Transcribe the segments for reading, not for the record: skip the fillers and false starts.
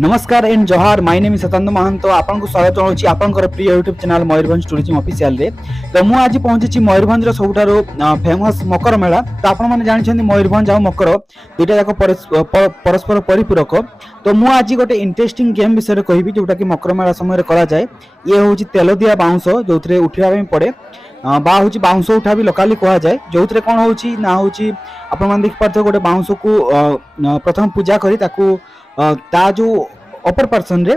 नमस्कार एंड जोहार my name is सतंद महंत आपन को स्वागत जनाउछि आपनकर प्रिय YouTube channel Mayurbhanj tourism official रे। तो मु आज पहुंची मयूरभंज रो सबुठारो फेमस मकर मेला। तो आपन माने जानिछन्ती मयूरभंज आ मकर दुईटा जाक परस्पर परिपूरक। तो मु आज गोटे इंटरेस्टिंग गेम विषय कहबी जोटा कि मकर मेला समय करा जाए। ये होछि तेलदिया बाउंस जोथरे उठिया ପାଇଁ पड़े बा होछि बाउंस उठा भी लोकाली कहा जाए। जोथरे कोन होछि ना होछि आपन मान देख पारथो गोटे बाउंस को प्रथम पूजा करी ताकू ता जो अपर पर्सन रे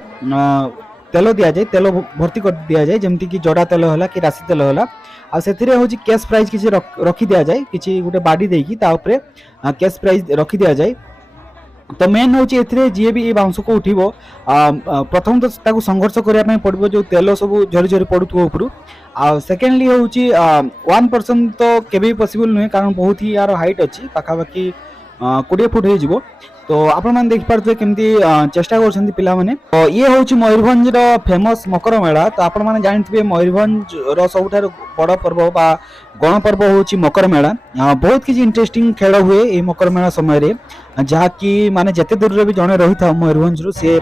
तेल दिया जाए, तेल भर्ती कर दिया जाए, जमती कि जड़ा तेल होला कि राशि तेल होला आ सेथिरे होछि कैश प्राइज किछि रखी दिया जाए, किछि गुटे बाडी देकी ता ऊपर कैश प्राइज रखी दिया जाए। तो मेन होछि एथिरे जे भी ए बाउंस को उठिबो प्रथम तो ताकू संघर्ष करिया पय पड़बो जो तेल सब झरी झरी पडुथो ऊपर। आ सेकेंडली होछि 1% तो केबे पॉसिबल नहे कारण बहुत ही यार हाइट अछि पाखा बाकी 20 फुट हो जिवो। तो आपण मान देख पारथो केमती चेष्टा करछन्ती पिला माने। तो ये होछि मयूरभंज रो फेमस मकर मेला। तो आपण माने जानथिबे मयूरभंज रो सबुठार बड़ पर्व बा गण पर्व होछि मकर मेला। बहुत किछि इंटरेस्टिंग खेल हुए ए मकर मेला समय रे, जहा कि माने जते दूर रे भी जणे रही था मयूरभंज रो से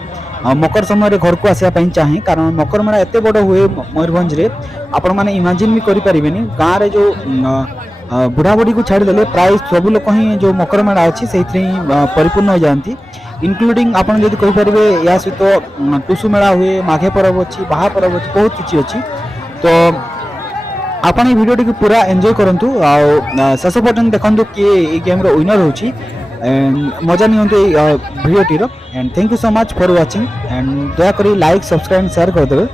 मकर समय रे घर को आसिया पई चाहे कारण मकर मेला एते बड़ हुए मयूरभंज रे आपण माने इमेजिन भी करि परिबेनी। गां रे जो बुढ़ा बुढ़ी को छाड़ी देले प्राय सब लोक ही जो मकर मेला अच्छी से परिपूर्ण हो जाती, इंक्लूडिंग आपन जदि कहि परिबे या सहित टुसु मेला हुए, माघे पर्व अच्छी, बाहा पर्व अच्छी, बहुत किछि अच्छी। तो आपन ये वीडियो टी पूरा एंजॉय करंतु आ शेष पर्यंत देखंतु कि ए गेम रो विनर होची मजा नियंतु वीडियो टी रो। And thank you so much for watching and दया करी लाइक सब्सक्राइब शेयर कर देबे।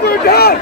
Good job!